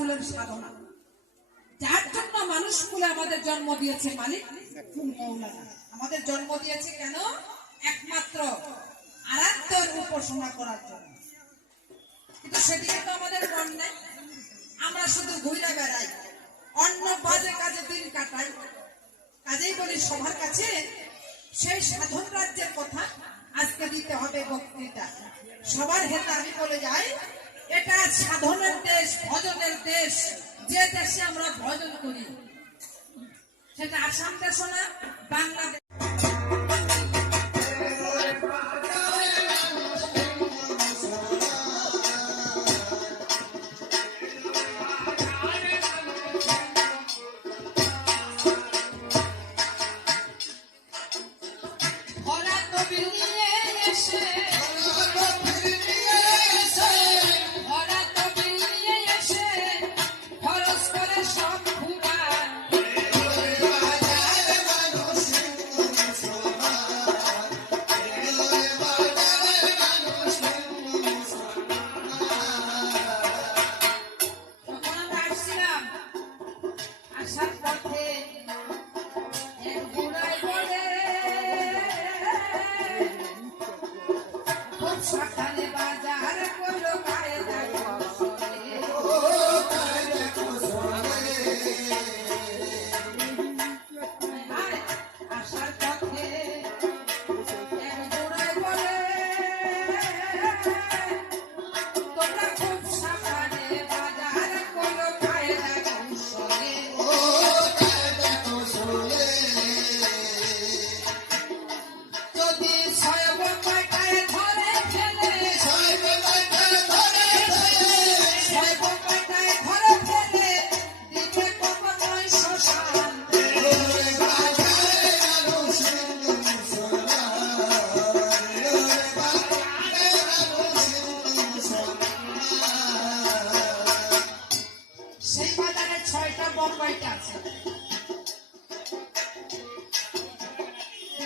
রাসূলের সাধনা, যার জন্য মানুষ কুলে আমাদের জন্ম দিয়েছে মালিক মৌলানা। আমাদের জন্ম দিয়েছে কেন? একমাত্র আরাধ্যের উপাসনা করার জন্য। কিন্তু সেদিকে তো আমাদের মন নেই, আমরা শুধু ঘুরে বেড়াই, অন্য বাজে কাজে দিন কাটাই। কাজেই বলি সবার কাছে সেই সাধন রাজ্যের কথা আজকে দিতে হবে বক্তৃতা। সবার হেতে আমি বলে যাই, এটা সাধনের দেশ, ভজনের দেশ। যে দেশে আমরা ভজন করি সেটা আসাম দেশ না, বাংলাদেশ।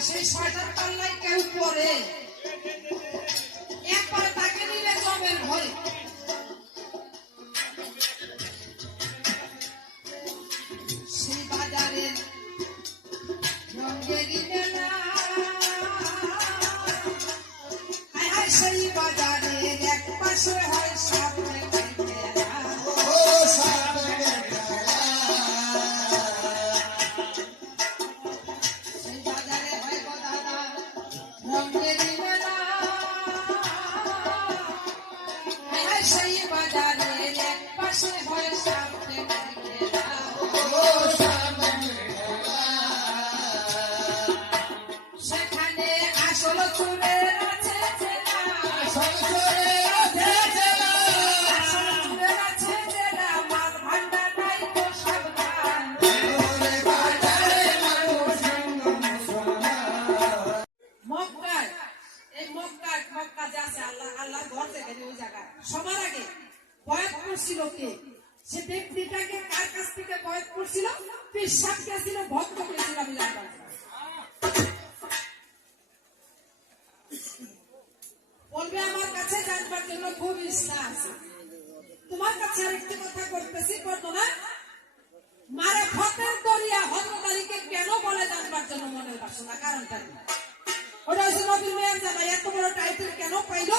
সেই ছয়টার পাল্লায় কেউ পরে একবার তাকে নিলে জমের ঘরে। সেই বাজারের রঙেরই মেলা, সেই বাজারের এক পাশে হয় সামনে সবার আগে বয়াত করছিল কে? সে ব্যক্তিটাকে কার কাছ থেকে বয়াত করছিল? পীর সাহেব কে ছিল, ভক্ত কে ছিল? আমি জানতাম। বলবে আমার কাছে জানবার জন্য খুব ইচ্ছা আছে। তোমার কাছে আরেকটি কথা করতেছি, করতো না? মারে ফতের দরিয়া হযরত আলীকে কেন বলে জানবার জন্য মনের বাসনা, কারণটা কি? ওটা হচ্ছে নবীর মেয়ের জামাই, এত বড় টাইটেল কেন পাইল?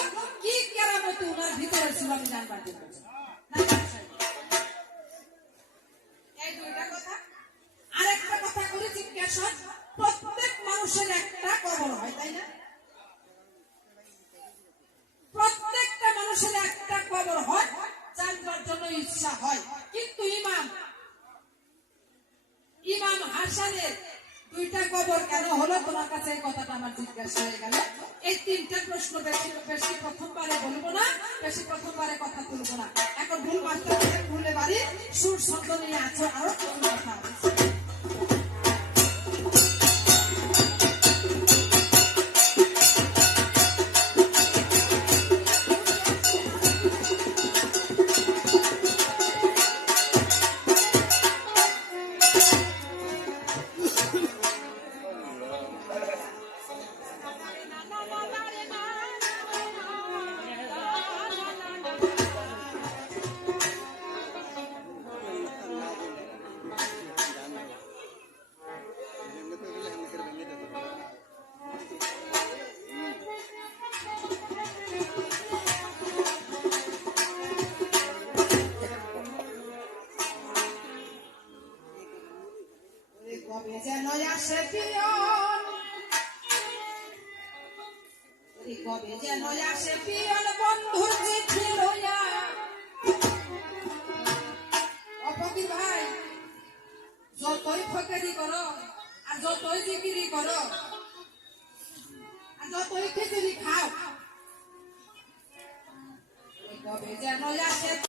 কি কেরামত ওনার ভিতরে ছিল আমি জানবার জন্য। এই দুইটা কথা। আরেকটা কথা করে জিজ্ঞাসা, প্রত্যেক মানুষের একটা কবর হয়, তাই না? প্রত্যেকটা মানুষের একটা কবর হয়, জানবার জন্য ইচ্ছা হয়। কিন্তু ইমাম হাসানের দুইটা কবর কেন হলো? তোমার কাছে এই কথাটা আমার জিজ্ঞাসা হয়ে গেল। এই তিনটা প্রশ্ন বেশি প্রথমবারে বলবো না, বেশি প্রথমবারে কথা তুলবো না। এখন ভুল মাস্টার থেকে ভুলে বাড়ি সুর শব্দ নিয়ে আছো, আরো কিছু কথা আছে। কবে যেন আসে পিয়ন, কবে যেন আসে পিয়ন বন্ধুর চিঠি লইয়া। অপকির ভাই, যতই ফকেরি করো আর যতই জিকিরি করো আর যতই খিচুড়ি খাও, কবে যেন আসে